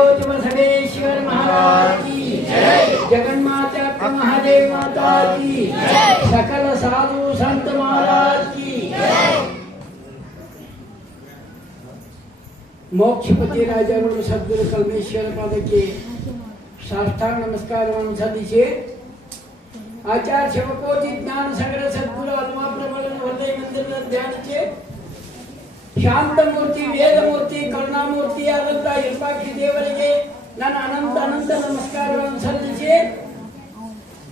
जगज्योति बसवेश्वर महाराज की जगन्माता महादेव माता की सकल साधु संत महाराज की ಮೋಕ್ಷಪತಿ ರಾಜರು ಸದ್ಗುರು ಕಲ್ಮೇಶ್ವರ ಪಾದಕ್ಕೆ ಸಾಷ್ಟಾಂಗ ನಮಸ್ಕಾರವನ್ನು ಸಲ್ಲಿಸಿ ಆಚಾರ್ಯ ಶಿವಕೋಟಿ ಜ್ಞಾನ ಸಾಗರ ಸದ್ಗುರು ಆತ್ಮಾಪ್ರಬಲನ ಹೃದಯ ಮಂದಿರದ ಧ್ಯಾನಿಸಿ ಶಾಂತಮೂರ್ತಿ ವೇದಮೂರ್ತಿ ಕರುಣಾಮೂರ್ತಿ ಆದಂತ ಇರ್ಪಾಕ್ಷಿ ದೇವರಿಗೆ ನನ್ನ ಅನಂತ ಅನಂತ ನಮಸ್ಕಾರವನ್ನು ಸಲ್ಲಿಸಿ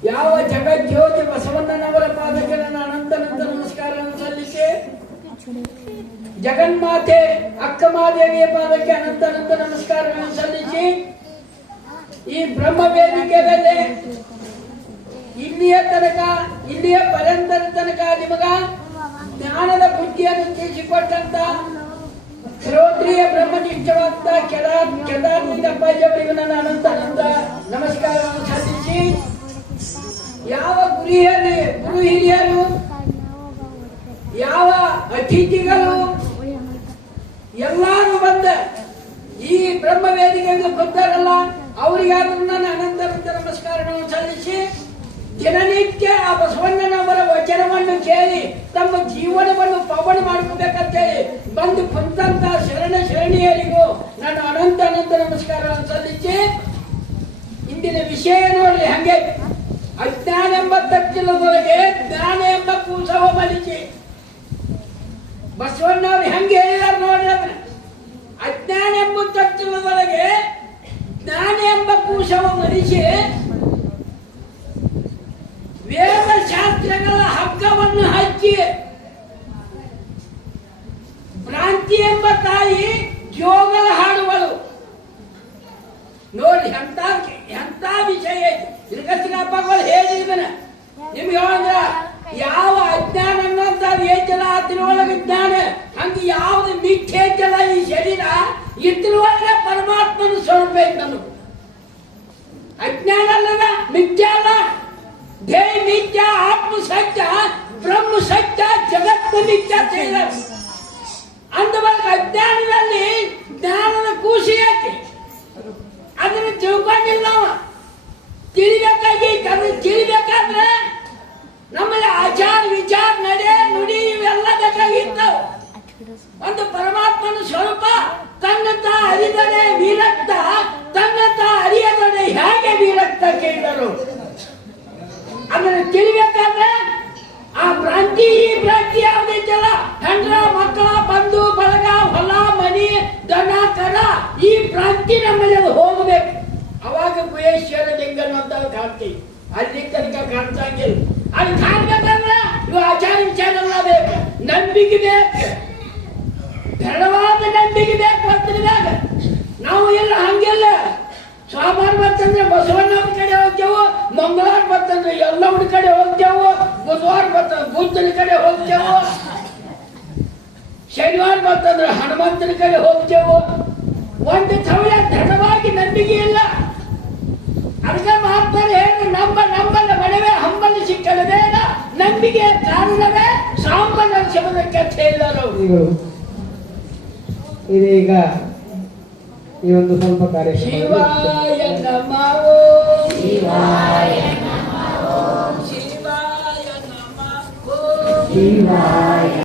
ಯಾವ ಜಗಜ್ಯೋತಿ ಬಸವಣ್ಣನವರ ಪಾದಕ್ಕೆ ನನ್ನ ಅನಂತ ಅನಂತ ನಮಸ್ಕಾರವನ್ನು ಸಲ್ಲಿಸಿ ಜಗನ್ಮಾತೆ ಅಕ್ಕ ಮಹಾದೇವಿಯ ಪಾದಕ್ಕೆ ಅನಂತ ಅನಂತ ನಮಸ್ಕಾರಗಳನ್ನು ಸಲ್ಲಿಸಿ ಈ ಬ್ರಹ್ಮ ವೇದಿಕೆಯಲ್ಲಿ ಇಲ್ಲಿಯ ಪರ್ಯಂತರ ತನಕ ನಿಮಗ ಜ್ಞಾನದ ಬುದ್ಧಿಯನ್ನು ತಿಳಿಸಿಕೊಟ್ಟಂತ ಶ್ರೋತ್ರಿಯ ಬ್ರಹ್ಮನಿಷ್ಠವಂತ ಕೇದಾರಲಿಂಗಪ್ಪಾಜಿಯವರಿಗೆ ನನ್ನ ಅನಂತ ಅನಂತ ನಮಸ್ಕಾರವನ್ನು ಸಲ್ಲಿಸಿ ಯಾವ ಗುರು ಹಿರಿಯರು ಯಾವ ಅತಿಥಿಗಳು ಎಲ್ಲರೂ ಬಂದ ಈ ಬ್ರಹ್ಮ ವೇದಿಕೆಗೆ ಬಂದಾರಲ್ಲ ಅವರಿಗಾದ್ರೂ ನನ್ನ ಅನಂತ ಅನಂತ ನಮಸ್ಕಾರಗಳನ್ನು ಸಲ್ಲಿಸಿ ದಿನನಿತ್ಯ ಆ ಬಸವಣ್ಣನವರ ವಚನವನ್ನು ಕೇಳಿ ತಮ್ಮ ಜೀವನವನ್ನು ಪವನ ಮಾಡ್ಕೋಬೇಕಂತ ಹೇಳಿ ಬಂದು ಕುಂತಂತ ಶರಣಿಯರಿಗೂ ನನ್ನ ಅನಂತ ಅನಂತ ನಮಸ್ಕಾರವನ್ನು ಸಲ್ಲಿಸಿ ಇಂದಿನ ವಿಷಯ ನೋಡಿ ಹಂಗೆ ಅಜ್ಞಾನ ಎಂಬ ತಕ್ಷಣದೊಳಗೆ ಜ್ಞಾನ ಎಂಬ ಕೂಸವ ಮಲಿಸಿ ಬಸವಣ್ಣವ್ರು ಹೆಂಗೆ ಹೇಳಿದಾರ ನೋಡಿ ಅದನ್ನ ಅಜ್ಞಾನ ಎಂಬ ತಕ್ಷಣದೊಳಗೆ ಜ್ಞಾನ ಎಂಬ ಕೂಸವ ಮಲಿಸಿ ವೇದ ಶಾಸ್ತ್ರಗಳ ಹಗ್ಗವನ್ನು ಹಚ್ಚಿ ಭ್ರಾಂತಿ ಎಂಬ ತಾಯಿ ಜೋಗಲ ಹಾಡುವಳು ನೋಡಿ ಎಂತ ವಿಷಯ ಇರ್ಕಸಿಗಪ್ಪಗಳು ಹೇಳಿದನ ನಿಮ್ಗೆ ಹೇಳಿದ್ರ ಯಾವ ಅಜ್ಞಾನ ಅನ್ನೋಂಥದ್ದು ಐತಲ್ಲ ಅದ್ರೊಳಗೆ ಜ್ಞಾನ ಹಂಗೆ ಯಾವ್ದು ಮಿಥ್ಯೆ ಐತಲ್ಲ ಈ ಶರೀರ ಇದ್ರೊಳಗೆ ಪರಮಾತ್ಮನ ಸ್ವರೂಪ ಐತೆ ನಮಗೆ ಅಜ್ಞಾನ ಅಲ್ಲದ ಮಿಥ್ಯ ಅಲ್ಲ ಧ್ಯೇಯ ಮಿಥ್ಯ ಆತ್ಮ ಸತ್ಯ ಬ್ರಹ್ಮ ಸತ್ಯ ಜಗತ್ತು ಮಿಥ್ಯ ಅಂದವಾಗ ಅಜ್ಞಾನದಲ್ಲಿ ಜ್ಞಾನದ ಕೂಸಿ ಐತಿ ಅದನ್ನು ತಿಳ್ಕೊಂಡಿಲ್ಲ ನಾವು ತಿಳಿಬೇಕಾಗಿ ಅದನ್ನು ತಿಳಿಬೇಕಾದ್ರೆ ನಮ್ಮಲ್ಲಿ ಆಚಾರ ವಿಚಾರ ನಡೆ ನುಡಿ ಇವೆಲ್ಲ ಬೇಕಾಗಿರ್ತವೆ ಒಂದು ಪರಮಾತ್ಮನ ಸ್ವರೂಪ ತನ್ನತ ಅರಿದರೆ ವಿರಕ್ತ ತನ್ನತ ಅರಿಯದರೆ ಹೇಗೆ ವಿರಕ್ತ ಕೇಳಿದರು ಅದನ್ನು ತಿಳಿಬೇಕಾದ್ರೆ ಆ ಭ್ರಾಂತಿ ಈ ಭ್ರಾಂತಿ ಯಾವುದೈತಲ್ಲ ಹೆಂಡ್ರ ಮಕ್ಕಳ ಬಂಧು ಬಳಗ ಹೊಲ ಮನಿ ದನ ಕರ ಈ ಭ್ರಾಂತಿ ನಮ್ಮಲ್ಲಿ ಅದು ಹೋಗಬೇಕು ಅವಾಗ ಗುಹೇಶ್ವರ ಲಿಂಗನ ಅಂತ ಕಾಣ್ತೀವಿ ಅಲ್ಲಿ ತನಕ ಕಾಣ್ಸಂಗಿಲ್ಲ ಅಲ್ಲಿ ಕಾಣ್ಬೇಕಂದ್ರೆ ಇವು ಆಚಾರ ವಿಚಾರ ಎಲ್ಲ ಬೇಕು ನಂಬಿಕೆ ಬೇಕು ದೃಢವಾದ ನಂಬಿಕೆ ಬೇಕು ಭಕ್ತರಿಗಾಗ ನಾವು ಎಲ್ಲ ಹಂಗಿಲ್ಲ ಸೋಮವಾರ ಬರ್ತಂದ್ರೆ ಬಸವಣ್ಣವ್ರ ಕಡೆ ಹೋಗ್ತೇವು ಮಂಗಳವಾರ ಬರ್ತಂದ್ರೆ ಎಲ್ಲವ್ರ ಕಡೆ ಹೋಗ್ತೇವು ಬುಧವಾರ ಬರ್ತಂದ್ರೆ ಬುದ್ಧನ ಕಡೆ ಹೋಗ್ತೇವು ಶನಿವಾರ ಬರ್ತಂದ್ರೆ ಹನುಮಂತನ ಕಡೆ ಹೋಗ್ತೇವು ಒಂದು ಸವಳ ದೃಢವಾಗಿ ನಂಬಿಕೆ ಇಲ್ಲ ಅದಕ್ಕೆ ಮಾತಾಡಿ ಹೇಳಿ ನಂಬಲ್ಲ ಮನವೇ ಹಂಬಲ್ಲಿ ಸಿಕ್ಕಲವೇನ ನಂಬಿಕೆ ಕಾರಣವೇ ಸಾಂಬನ ಶಬ್ದಕ್ಕೆ ಹೇಳಿದರು ಇದೀಗ ಈ ಒಂದು ಸ್ವಲ್ಪ ಕಾರ್ಯಕ್ರಮ ಶಿವಾಯ ನಮಃ ಶಿವಾಯ ನಮಃ ಶಿವಾಯ ನಮಃ ಶಿವಾಯ